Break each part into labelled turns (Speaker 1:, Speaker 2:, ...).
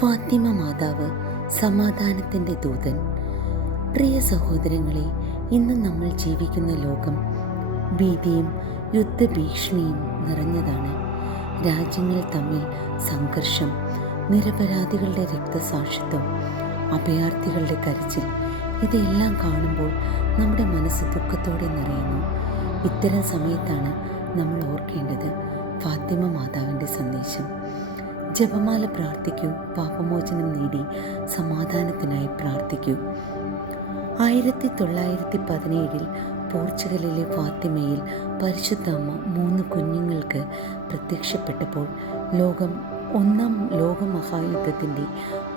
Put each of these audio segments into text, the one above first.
Speaker 1: ഫാത്തിമ മാതാവ് സമാധാനത്തിന്റെ ദൂതൻ. പ്രിയ സഹോദരങ്ങളെ ഇന്ന് നമ്മൾ ജീവിക്കുന്ന ലോകം ഭീതിയും യുദ്ധഭീഷണിയും നിറഞ്ഞതാണ്. രാജ്യങ്ങൾ തമ്മിൽ സംഘർഷം നിരപരാധികളുടെ രക്തസാക്ഷിത്വം അഭയാർത്ഥികളുടെ കരച്ചിൽ ഇതെല്ലാം കാണുമ്പോൾ നമ്മുടെ മനസ്സ് ദുഃഖത്തോടെ നിറയുന്നു. ഇത്തരം സമയത്താണ് നമ്മൾ ഓർക്കേണ്ടത് ഫാത്തിമ മാതാവിന്റെ സന്ദേശം. ജപമാല പ്രാർത്ഥിക്കൂ പാപമോചനം നേടി സമാധാനത്തിനായി പ്രാർത്ഥിക്കൂ. ആയിരത്തി തൊള്ളായിരത്തി പതിനേഴിൽ പോർച്ചുഗലിലെ ഫാത്തിമയിൽ പരിശുദ്ധ അമ്മ മൂന്ന് കുഞ്ഞുങ്ങൾക്ക് പ്രത്യക്ഷപ്പെട്ടപ്പോൾ ലോകം ഒന്നാം ലോകമഹായുദ്ധത്തിന്റെ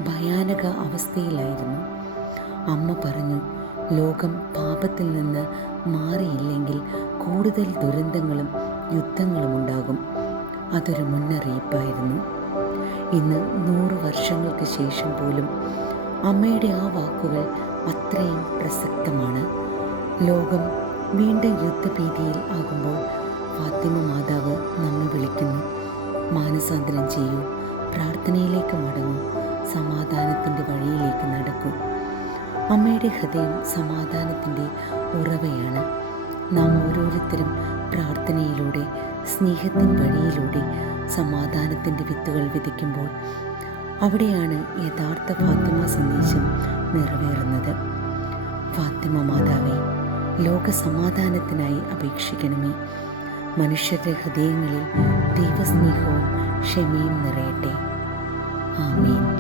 Speaker 1: ഭയാനക അവസ്ഥയിലായിരുന്നു. അമ്മ പറഞ്ഞു ലോകം പാപത്തിൽ നിന്ന് മാറിയില്ലെങ്കിൽ കൂടുതൽ ദുരന്തങ്ങളും യുദ്ധങ്ങളും ഉണ്ടാകും അതൊരു മുന്നറിയിപ്പായിരുന്നു. ഇന്ന് നൂറ് വർഷങ്ങൾക്ക് ശേഷം പോലും അമ്മയുടെ ആ വാക്കുകൾ അത്രയും പ്രസക്തമാണ്. ലോകം വീണ്ടും യുദ്ധഭീതിയിൽ ആകുമ്പോൾ ഫാത്തിമ മാതാവ് നമ്മെ വിളിക്കുന്നു. മാനസാന്തരം ചെയ്യൂ. പ്രാർത്ഥനയിലേക്ക് മടങ്ങൂ. സമാധാനത്തിന്റെ വഴിയിലേക്ക് നടക്കൂ. അമ്മയുടെ ഹൃദയം സമാധാനത്തിന്റെ ഉറവയാണ്. നാം ഓരോരുത്തരും പ്രാർത്ഥനയിലൂടെ സ്നേഹത്തിൻ വഴിയിലൂടെ സമാധാനത്തിന്റെ വിത്തുകൾ വിതയ്ക്കുമ്പോൾ അവിടെയാണ് യഥാർത്ഥ ഫാത്തിമ സന്ദേശം നിറവേറുന്നത്. ഫാത്തിമ മാതാവേ ലോക സമാധാനത്തിനായി അപേക്ഷിക്കണമേ. മനുഷ്യരുടെ ഹൃദയങ്ങളിൽ ദൈവസ്നേഹവും ക്ഷമയും നിറയട്ടെ. ആമീൻ.